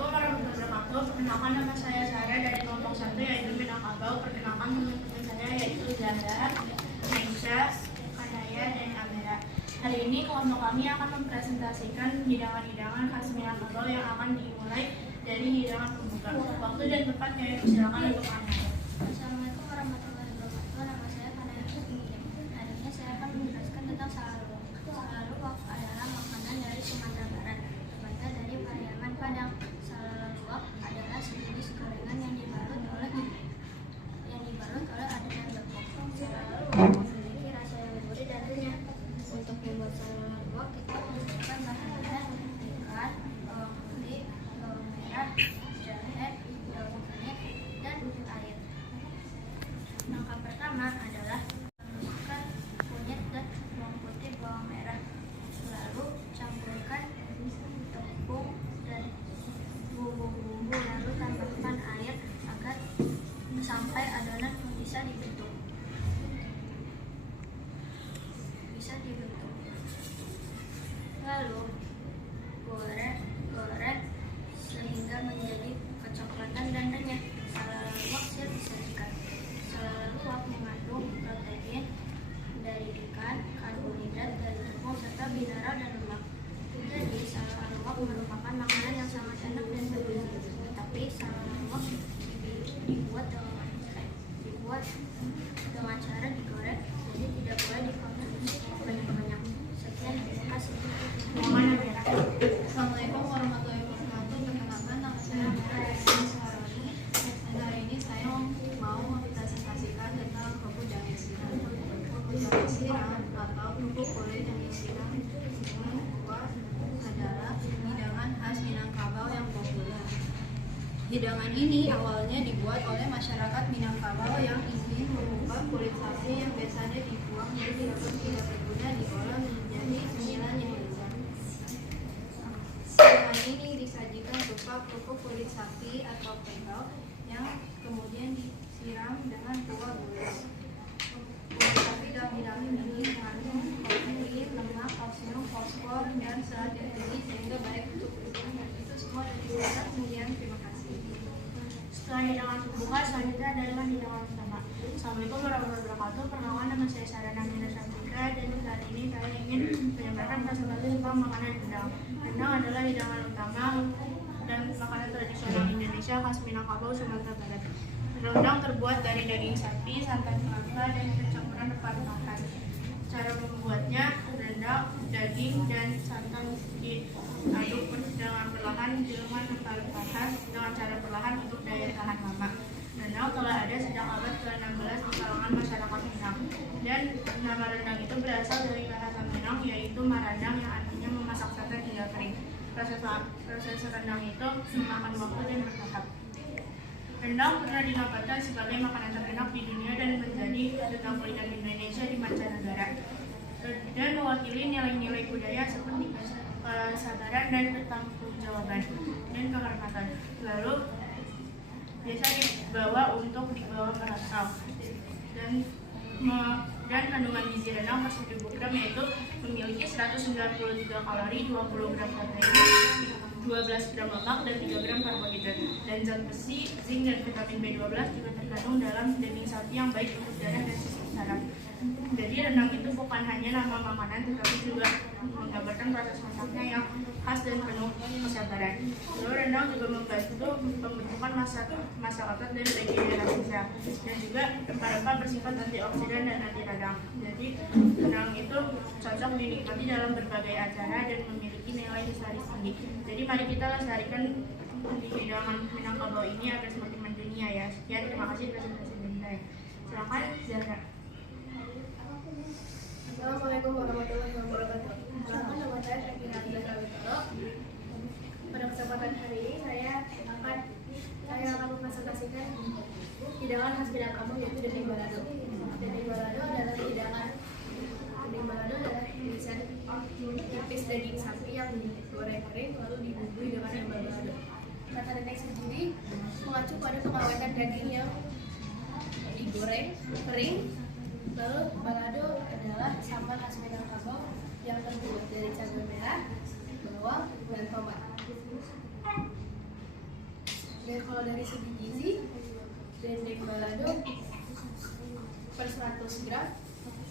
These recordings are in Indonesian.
Assalamualaikum warahmatullahi wabarakatuh. Perkenalkan, nama saya Sarah dari kelompok 1 yaitu Minangkabau. Perkenalkan teman-teman saya yaitu Zahra, Aisyah, Kanaya, dan Amira. Hari ini kelompok kami akan mempresentasikan hidangan-hidangan khas Minangkabau yang akan dimulai dari hidangan pembuka. Waktu dan tempat kami persilakan untuk Anda. Assalamualaikum warahmatullahi wabarakatuh. Nama saya Kanaya. Hari ini saya akan menjelaskan tentang salaluwak. Salaluwak adalah makanan dari Sumatera Barat, tepatnya dari Pariaman, Padang. Salaluwak adalah sejenis gorengan yang dibalut oleh adonan gepuk. Salaluwak memiliki rasa yang gurih dan renyah. Untuk membuat salaluwak kita membutuhkan bahan-bahan ikan, bawang putih, bawang merah, jahe, daun kunyit, dan air. Langkah pertama adalah memasukkan kunyit dan bawang putih, bawang merah. Lalu campurkan tepung dan bumbu-bumbu, lalu tambahkan air agar sampai adonan bisa dibentuk. Lalu goreng sehingga menjadi kecoklatan dan renyah. Salaluwak siap disajikan. Salaluwak mengandung protein dari ikan, karbohidrat dari tepung, serta mineral dan lemak. Jadi salaluwak merupakan makanan yang sangat enak dan bergizi. Tapi salaluwak dibuat dengan cara digoreng, jadi tidak boleh dikonsumsi banyak-banyak. Sekian, terima kasih. Assalamualaikum warahmatullahi wabarakatuh. Perkenalkan, nama saya Amira Saroni. Hari ini saya mau mempresentasikan tentang kerupuk jangan siram. Kerupuk jangan siram atau kerupuk kulit jangan siram adalah hidangan khas Minangkabau yang populer. Hidangan ini awalnya dibuat oleh masyarakat Minangkabau yang ingin mengubah kulit sapi yang biasanya dibuang dan dianggap tidak berguna diolah menjadi cemilan yang lezat. Hidangan ini disajikan berupa kerupuk kulit sapi atau penggal yang kemudian disiram dengan kuah gulai. Kulit sapi dalam hidangan ini mengandung protein, lemak, kalsium, fosfor, dan serat yang tinggi sehingga baik untuk tubuh. Itu semua dari saya. Kemudian terima kasih. Setelah hidangan pembuka, selanjutnya adalah hidangan utama. Assalamualaikum warahmatullahi wabarakatuh. Perkenalkan, nama saya Sarah Namina Saputra, dan kali ini saya ingin menyampaikan presentasi tentang makanan rendang. Rendang adalah hidangan utama dan makanan tradisional Indonesia khas Minangkabau, Sumatera Barat. Rendang terbuat dari daging sapi, santan kelapa, dan campuran rempah-rempahan. Cara membuatnya, rendang, daging, dan santan diaduk dengan perlahan dengan rempah-rempahan dengan cara perlahan untuk daya tahan lama. Rendang telah ada sejak abad ke-16 di kalangan masyarakat Minang, dan nama rendang itu berasal dari bahasa Minang, yaitu marandang, yang artinya memasak santan hingga kering. Proses rendang itu memakan waktu dan bertahap. Rendang pernah dinobatkan sebagai makanan terenak di dunia dan menjadi duta kuliner Indonesia di mancanegara, dan mewakili nilai-nilai budaya seperti kesabaran dan pertanggungjawaban dan kehormatan. Lalu biasa dibawa merantau, dan kandungan gizi rendang per 1000 gram yaitu memiliki 193 kalori, 20 gram protein, 12 gram lemak, dan 3 gram karbohidrat. Dan zat besi, zinc, dan vitamin B12 juga terkandung dalam daging sapi yang baik untuk darah dan sistem saraf. Jadi rendang itu bukan hanya nama makanan, tetapi juga menggambarkan proses masaknya yang khas dan penuh kesabaran. Lalu rendang juga membantu pembentukan massa otot dan regenerasi sel, dan juga rempah-rempah bersifat antioksidan dan anti radang. Jadi rendang itu cocok dinikmati dalam berbagai acara dan memiliki nilai historis tinggi. Jadi mari kita lestarikan di hidangan Minangkabau ini agar semakin mendunia ya. Sekian, terima kasih presentasi dari saya. Silakan Zahra. Assalamualaikum warahmatullahi wabarakatuh. Nama saya Sakina Andrea Witoro. Pada kesempatan hari ini saya akan mempresentasikan hidangan khas Minangkabau yaitu dendeng balado. Dendeng balado adalah irisan tipis daging sapi yang digoreng kering lalu dibumbui dengan sambal balado. Kata dendeng sendiri mengacu pada pengawetan daging yang digoreng kering. Lalu balado adalah sambal khas Minangkabau yang terbuat dari cabai merah, bawang, dan tomat. Dan kalau dari segi gizi, dendeng balado per 100 gram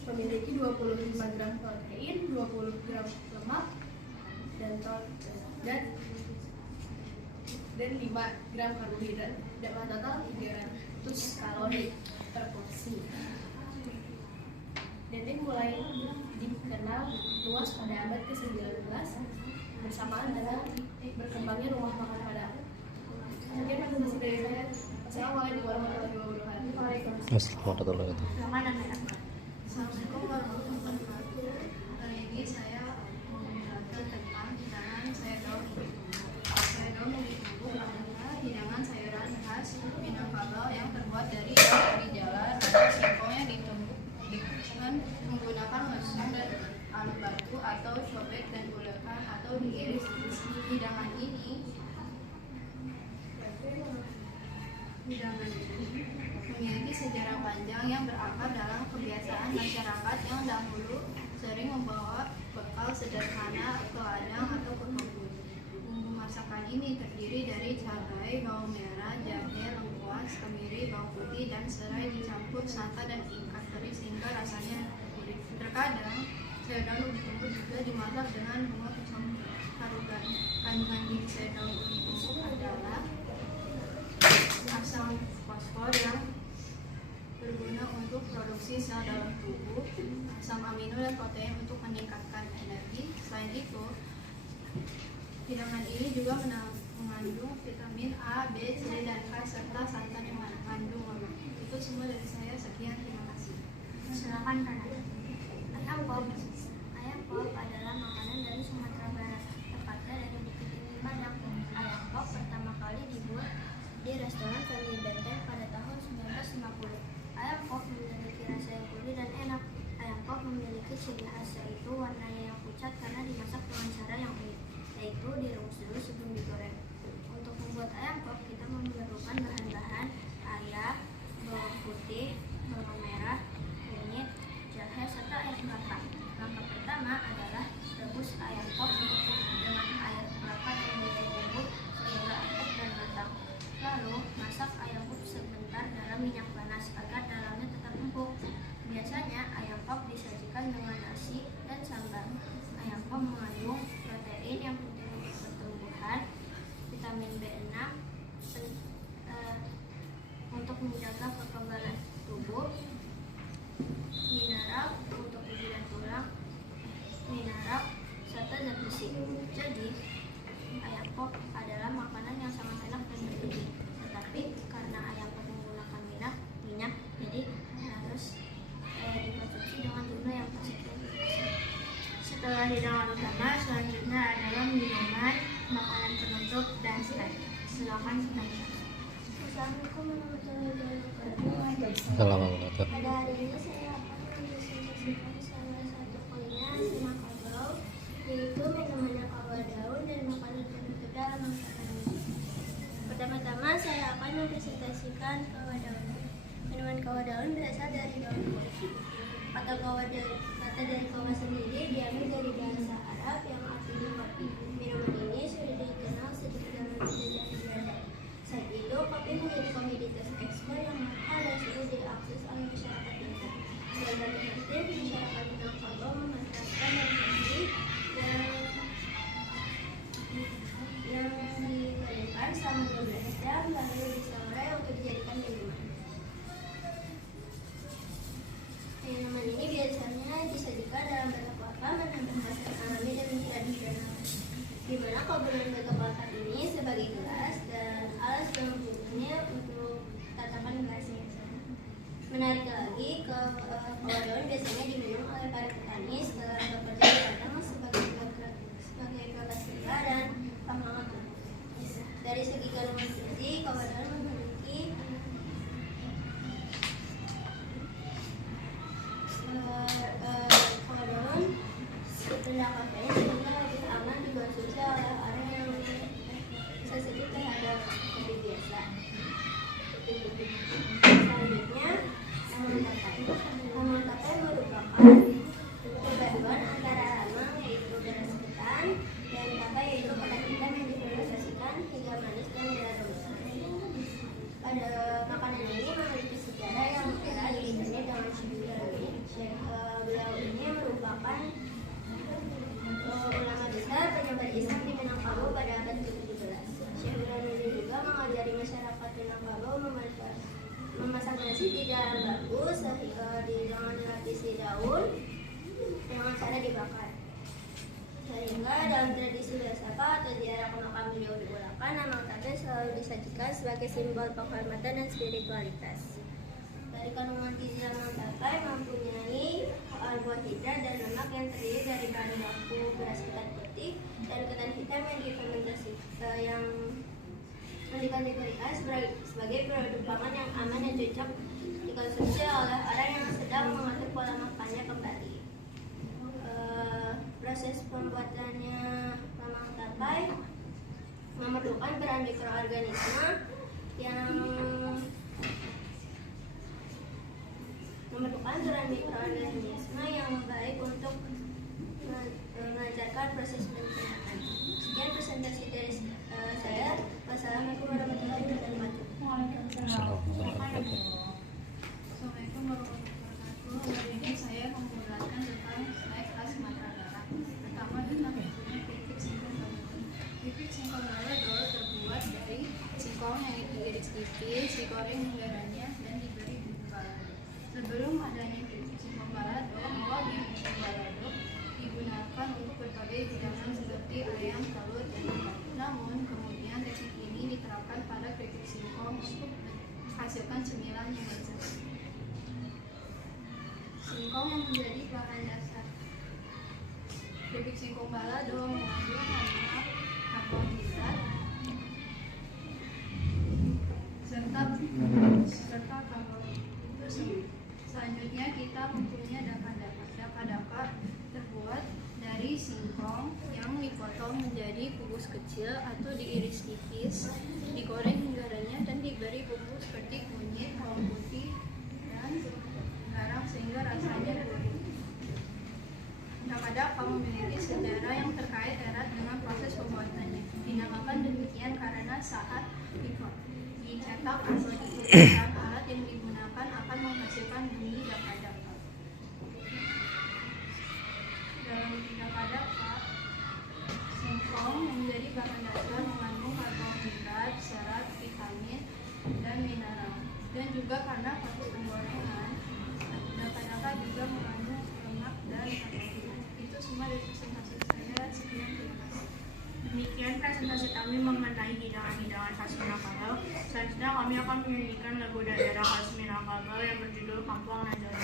memiliki 25 gram protein, 20 gram lemak, dan 5 gram karbohidrat, dengan total 300 kalori per porsi. Dendeng mulai dikenal luas pada abad ke-19 bersamaan dengan berkembangnya rumah makan Padang. Mungkin masih dari saya. Assalamualaikum warahmatullahi wabarakatuh. Assalamualaikum. Silakan dan merah. Assalamualaikum warahmatullahi wabarakatuh. Hari ini saya mau menjelaskan tentang hidangan sayur daun ubi. Sayur daun ubi itu adalah hidangan sayuran khas Minangkabau yang terbuat dari daun ubi jalar atau singkong yang ditumbuk dengan menggunakan mesin dan alat batu atau cobek dan ulekan atau diiris. Hidangan ini memiliki sejarah panjang yang berakar dalam kebiasaan masyarakat yang dahulu sering membawa bekal sederhana ke ladang atau ke kebun. Bumbu masakan ini terdiri dari cabai, bawang merah, jahe, lengkuas, kemiri, bawang putih, dan serai dicampur santan dan ikan teri sehingga rasanya gurih. Terkadang sayur daun ubi tumbuk juga dimasak dengan bunga kecombrang. Kandungan gizi sayur daun ubi tumbuk adalah asam fosfor yang berguna untuk produksi sel dalam tubuh, asam amino dan protein untuk meningkatkan energi. Selain itu, hidangan ini juga mengandung vitamin A, B, C, dan K serta santan yang mengandung lemak. Itu semua dari saya. Sekian, terima kasih. Silakan Kak. Ayam pop adalah makanan dari Sumatera Barat, tepatnya dari Bukit Tinggi Padang. Ayam pop pertama kali dibuat di restoran Family Benteng pada tahun 1950. Ayam pop memiliki rasa yang gurih dan enak. Ayam pop memiliki ciri khas yaitu warnanya yang pucat karena dimasak dengan cara yang unik, yaitu direbus dulu sebelum digoreng. Untuk membuat ayam pop kita memerlukan bahan-bahan ayam, bawang putih, bawang merah, kunyit, jahe, serta air kelapa. Langkah pertama adalah rebus ayam pop dengan air kelapa dan bumbu sehingga empuk dan matang. Lalu masak ayam pop sebentar dalam minyak panas agar dalamnya tetap empuk. Biasanya ayam pop disajikan dengan nasi dan sambal. Ayam pop mengandung protein yang penting untuk pertumbuhan, vitamin B6 untuk menjaga kekebalan tubuh, mineral untuk gigi dan tulang, mineral serta zat besi. Jadi, ayam pop adalah makanan yang sangat enak dan bergizi. Tetapi karena ayam pop menggunakan minyak, jadi harus dikonsumsi dengan jumlah yang pas. Setelah hidangan utama, selanjutnya adalah minuman, makanan penutup, dan snack. Silakan snack. Assalamualaikum warahmatullahi wabarakatuh. Assalamualaikum. Pada hari ini saya akan mempresentasikan salah satu kuliner Minangkabau, yaitu minuman kawa daun dan makanan penutup dalam masakan ini. Pertama-tama saya akan mempresentasikan kawa daun. Minuman kawa daun berasal dari daun kopi. Kata dari kawa sendiri diambil dari bahasa Arab yang artinya kopi. Minuman ini sudah dikenal sejak zaman penjajahan Belanda. Saat itu, kopi menjadi komoditas ekspor yang mahal dan sulit diakses oleh masyarakat desa. Sebagai alternatif, masyarakat Minangkabau memanfaatkan kopi yang dikeringkan selama 12 jam lalu disangrai untuk dijadikan minuman. Minuman ini biasanya disajikan dalam bentuk kelapa, menambah rasa alami dan tradisional. Di mana komponen bentuk kelapa ini sebagai gelas dan alas dalam bumbunya untuk tatapan gelasnya. Menarik lagi, kawa daun biasanya diminum oleh para petani setelah bekerja di ladang sebagai pegas kerja dan penghangat. Dari segi kandungan gizi, kawa daun memiliki rendah kafein sehingga lebih aman dikonsumsi oleh orang yang sensitif terhadap kopi biasa. Selanjutnya, lemon tape merupakan perpaduan antara lemang yaitu beras ketan dan tape yaitu ketan hitam yang diprosesikan hingga manis dan garam. Ada makanan ini memiliki sejarah yang berbeda dilihatnya dengan sejarah ini. Beliau ini merupakan ulama besar penyebar Islam di Minangkabau pada abad ke-17. Syekh Burhanuddin ini juga mengajari masyarakat Minangkabau memasak nasi di dalam bambu dengan lapisi daun dengan cara dibakar. Sehingga dalam tradisi Wasaka atau ziarah ke makam beliau diulakan, nama tabe selalu disajikan sebagai simbol penghormatan dan spiritualitas. Dari kandungan gizi Mang Tabe mempunyai karbohidrat dan lemak yang terdiri dari bahan baku beras ketan putih dan ketan hitam yang difermentasi yang dikategorikan sebagai produk pangan yang aman dan cocok dikonsumsi oleh orang yang sedang mengatur pola makannya kembali. Proses pembuatannya Mamang Tapai memerlukan peran mikroorganisme yang baik untuk melancarkan proses pencernaan. Sekian presentasi dari saya. Wassalamualaikum warahmatullahi wabarakatuh. Assalamualaikum warahmatullahi wabarakatuh. Hari ini saya memperkenalkan tentang snack khas Sumatera Barat. Pertama tentang keripik singkong balado. Keripik singkong balado terbuat dari singkong yang diiris tipis, digoreng hingga renyah dan diberi bumbu balado. Sebelum adanya keripik singkong balado, awal keripik balado digunakan untuk berbagai hidangan seperti ayam, telur, dan ikan. Namun kemudian teknik ini diterapkan pada keripik singkong untuk menghasilkan cemilan yang lezat. Singkong yang menjadi bahan dasar keripik singkong balado mengandung lemak, karbohidrat, serta kalori. Selanjutnya kita mempunyai daka-daka. Daka-daka terbuat dari singkong yang dipotong menjadi kubus kecil atau diiris tipis, digoreng hingga renyah dan diberi bumbu seperti kunyit, bawang putih, dan garam sehingga rasanya gurih. Daka-daka memiliki sejarah yang terkait erat dengan proses pembuatannya. Dinamakan demikian karena saat dicetak atau diukurkan, alat yang digunakan akan menghasilkan bunyi daka-daka. Dalam daka-daka, singkong menjadi bahan dasar mengandung karbohidrat, serat, vitamin, dan mineral. Dan juga karena proses penggorengan, daka-daka juga mengandung lemak dan karbohidrat. Itu semua dari presentasi saya. Sekian, terima kasih. Demikian presentasi kami mengenai hidangan-hidangan khas Minangkabau. Selanjutnya kami akan menyanyikan lagu daerah khas Minangkabau yang berjudul Kampung Lanjut.